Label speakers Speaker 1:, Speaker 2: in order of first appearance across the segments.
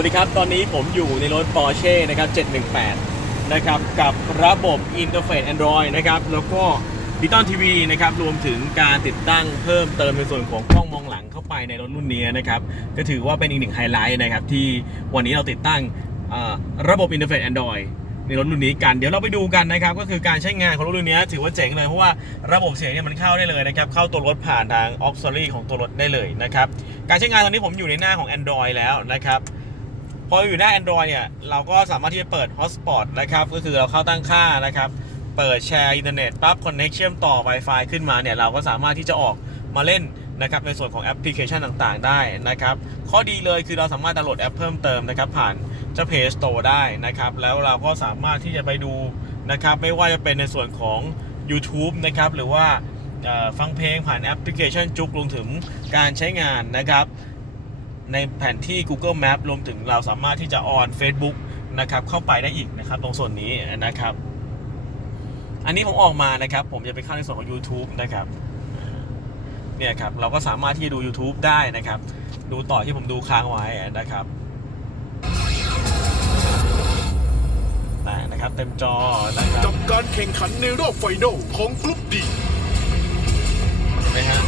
Speaker 1: วัสดีครับ ตอนนี้ผมอยู่ในรถ Porsche นะครับ 718 นะครับ กับระบบอินเทอร์เฟซ Android นะครับ แล้วก็ดิจิตอลทีวีนะครับ รวมถึงการติดตั้งเพิ่มเติมในส่วนของกล้องมองหลังเข้าไปในรถรุ่นนี้นะครับ ก็ถือว่าเป็นอีกหนึ่งไฮไลท์นะครับ ที่วันนี้เราติดตั้งระบบอินเทอร์เฟซ Android ในรถรุ่นนี้กัน เดี๋ยวเราไปดูกันนะครับ ก็คือการใช้งานของรถรุ่นนี้ถือว่าเจ๋งเลย เพราะว่าระบบเสียงเนี่ยมันเข้าได้เลยนะครับ เข้าตัวรถผ่านทาง auxiliary ของตัวรถได้เลยนะครับ การใช้งานตอนนี้ผมอยู่ในหน้าของ Android แล้วนะครับ พออยู่หน้า Android เนี่ย เราก็สามารถที่จะเปิด Hotspot นะครับ ก็คือเราเข้าตั้งค่านะครับ เปิดแชร์อินเทอร์เน็ตปั๊บ Connect เชื่อมต่อ Wi-Fi ขึ้นมาเนี่ย เราก็สามารถที่จะออกมาเล่นนะครับในส่วนของแอปพลิเคชันต่างๆ ได้นะครับ ข้อดีเลยคือเราสามารถดาวน์โหลดแอปเพิ่มเติมนะครับ ผ่านเจ้า Play Store ได้นะครับ แล้วเราก็สามารถที่จะไปดูนะครับ ไม่ว่าจะเป็นในส่วนของ YouTube นะครับ หรือว่าฟังเพลงผ่านแอปพลิเคชันจุกรวมถึงการใช้งานนะครับ ในแผนที่ Google Map รวมถึงเราสามารถที่จะออน Facebook นะครับเข้าไปได้อีกนะครับ ตรงส่วนนี้นะครับ อันนี้ผมออกมานะครับ ผมจะไปเข้าในส่วนของ YouTube นะครับเนี่ยครับเราก็สามารถที่จะดู YouTube ได้นะครับ ดูต่อที่ผมดูค้างไว้นะครับได้นะครับเต็มจอนะครับ
Speaker 2: กับการแข่งขันในรอบไฟนอลของกลุ่มดี
Speaker 1: เห็นไหมฮะ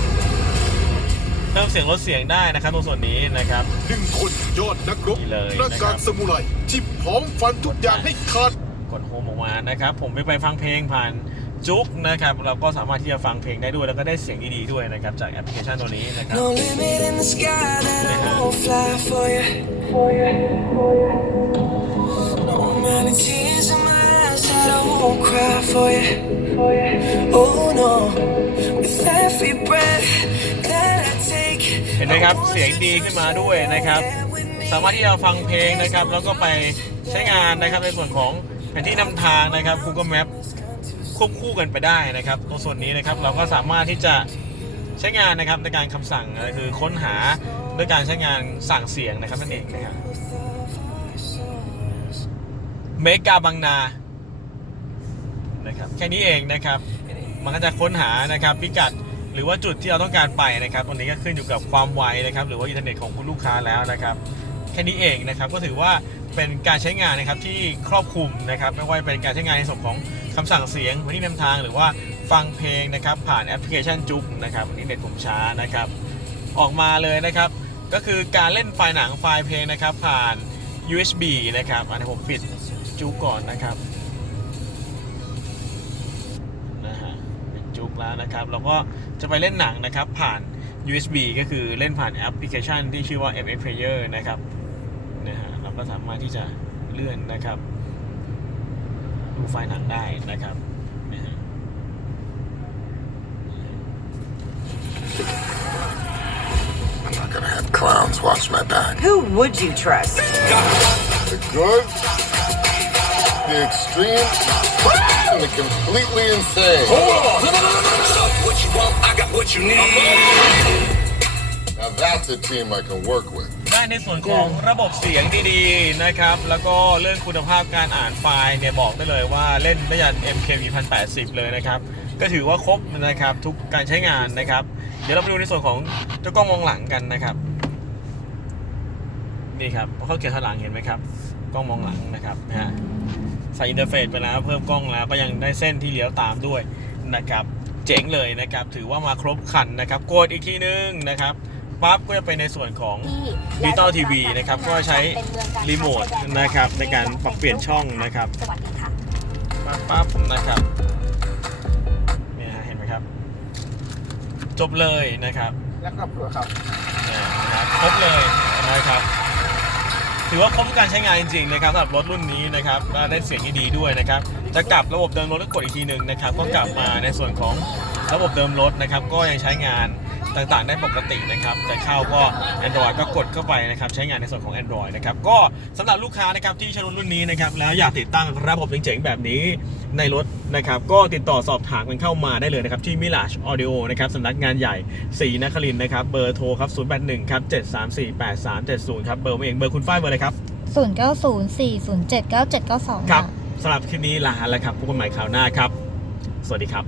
Speaker 1: เพิ่มเสียงลดเสียงได้นะครับตรงส่วนนี้นะครับ
Speaker 2: หนึ่งคนยอดนักรบ
Speaker 1: นี่เลย
Speaker 2: หน้า
Speaker 1: นะครั
Speaker 2: กา
Speaker 1: บ
Speaker 2: กสมุไรที่พร้อมฟันทุกอย่างให้ขาด
Speaker 1: กดโฮมออกมานะครับ ผมไปไปฟังเพลงผ่านจุกนะครับ เราก็สามารถที่จะฟังเพลงได้ด้วย แล้วก็ได้เสียงดีๆด้วยนะครับ จากแอปพลิเคชันตัวนี้นะครับ
Speaker 3: No limit in the sky that I won't fly for you. For you, for you. No amount of tears in my eyes that I won't cry for you. For you. Oh no, with every breath
Speaker 1: นไหมครับ เสียงดีขึ้นมาด้วยนะครับ สามารถที่จะฟังเพลงนะครับ แล้วก็ไปใช้งานนะครับในส่วนของแผนที่นำทางนะครับ Google Map ควบคู่กันไปได้นะครับตรงส่วนนี้นะครับเราก็สามารถที่จะใช้งานนะครับในการคำสั่งคือค้นหาด้วยการใช้งานสั่งเสียงนะครับนั่นเองนะครับเมกาบางนานะครับแค่นี้เองนะครับ มันก็จะค้นหานะครับพิกัด หรือว่าจุดที่เราต้องการไปนะครับตรงนี้ก็ขึ้นอยู่กับความไวนะครับ หรือว่าอินเทอร์เน็ตของคุณลูกค้าแล้วนะครับแค่นี้เองนะครับก็ถือว่าเป็นการใช้งานนะครับที่ครอบคลุมนะครับไม่ว่าเป็นการใช้งานในส่วนของคำสั่งเสียงพื้นที่นำทาง หรือว่าฟังเพลงนะครับผ่านแอปพลิเคชันจุกนะครับวันนี้เน็ตผมช้านะครับออกมาเลยนะครับ ก็คือการเล่นไฟล์หนังไฟล์เพลงนะครับผ่าน USB นะครับอันนี้ผมปิดจุกก่อนนะครับ แล้วนะครับ เราก็จะไปเล่นหนังนะครับ ผ่าน USB ก็คือเล่นผ่านแอปพลิเคชันที่ชื่อว่า MX Player นะครับนะฮะเราก็สามารถที่จะเลื่อนนะครับ ดูไฟล์หนังได้นะครับนะฮะ
Speaker 4: I'm not gonna have clowns watch my back.
Speaker 5: Who would you trust?
Speaker 4: The good, the extreme, and the completely insane.
Speaker 2: What you want, I got what you need.
Speaker 4: Now that's a team I can work with.
Speaker 1: ได้ในส่วนของระบบเสียงดีๆนะครับ แล้วก็เรื่องคุณภาพการอ่านไฟล์เนี่ยบอกได้เลยว่าเล่นได้ยัน MKV 1080 เลยนะครับ ก็ถือว่าครบนะครับทุกการใช้งานนะครับ เดี๋ยวเราไปดูในส่วนของเจ้ากล้องมองหลังกันนะครับ นี่ครับเขาเกียร์ถอยหลังเห็นไหมครับ กล้องมองหลังนะครับนะฮะใส่อินเทอร์เฟซไปแล้วเพิ่มกล้องแล้วก็ยังได้เส้นที่เลี้ยวตามด้วยนะครับเจ๋งเลยนะครับถือว่ามาครบครันนะครับกดอีกทีนึงนะครับปั๊บก็จะไปในส่วนของดิจิตอลทีวีนะครับก็ใช้รีโมทนะครับในการปรับเปลี่ยนช่องนะครับ
Speaker 6: สวัสดีค่ะ
Speaker 1: ปั๊บปั๊บนะครับเนี่ยฮะเห็นไหมครับ จบเลยนะครับ
Speaker 2: แล้วก็เผื่อครับ
Speaker 1: เนี่ยนะครับครบเลยนะครับ ถือว่าครบการใช้งานจริงๆนะครับสำหรับรถรุ่นนี้นะครับได้เสียงที่ดีด้วยนะครับ จะกลับระบบเดิมรถแล้วกดอีกทีหนึ่งนะครับ ก็กลับมาในส่วนของระบบเดิมรถนะครับ ก็ยังใช้งาน ต่างๆ ได้ปกตินะครับจะเข้าก็ Android ก็กดเข้าไปนะครับใช้งานในส่วนของ Android นะครับก็สำหรับลูกค้านะครับที่ใช้รถรุ่นนี้นะครับแล้วอยากติดตั้งระบบเจ๋งๆแบบนี้ในรถนะครับก็ติดต่อสอบถามกันเข้ามาได้เลยนะครับที่ Mirage Audio นะครับสำนักงานใหญ่ศรีนครินทร์นะครับเบอร์โทรครับ081ครับ734 8370ครับเบอร์ผมเองเบอร์คุณฝ้ายเบอร์อะไรครับ
Speaker 6: 0904079792
Speaker 1: ครับสำหรับคลิปนี้ลาแล้วครับพบกันใหม่คราวหน้าครับ สวัสดีครับ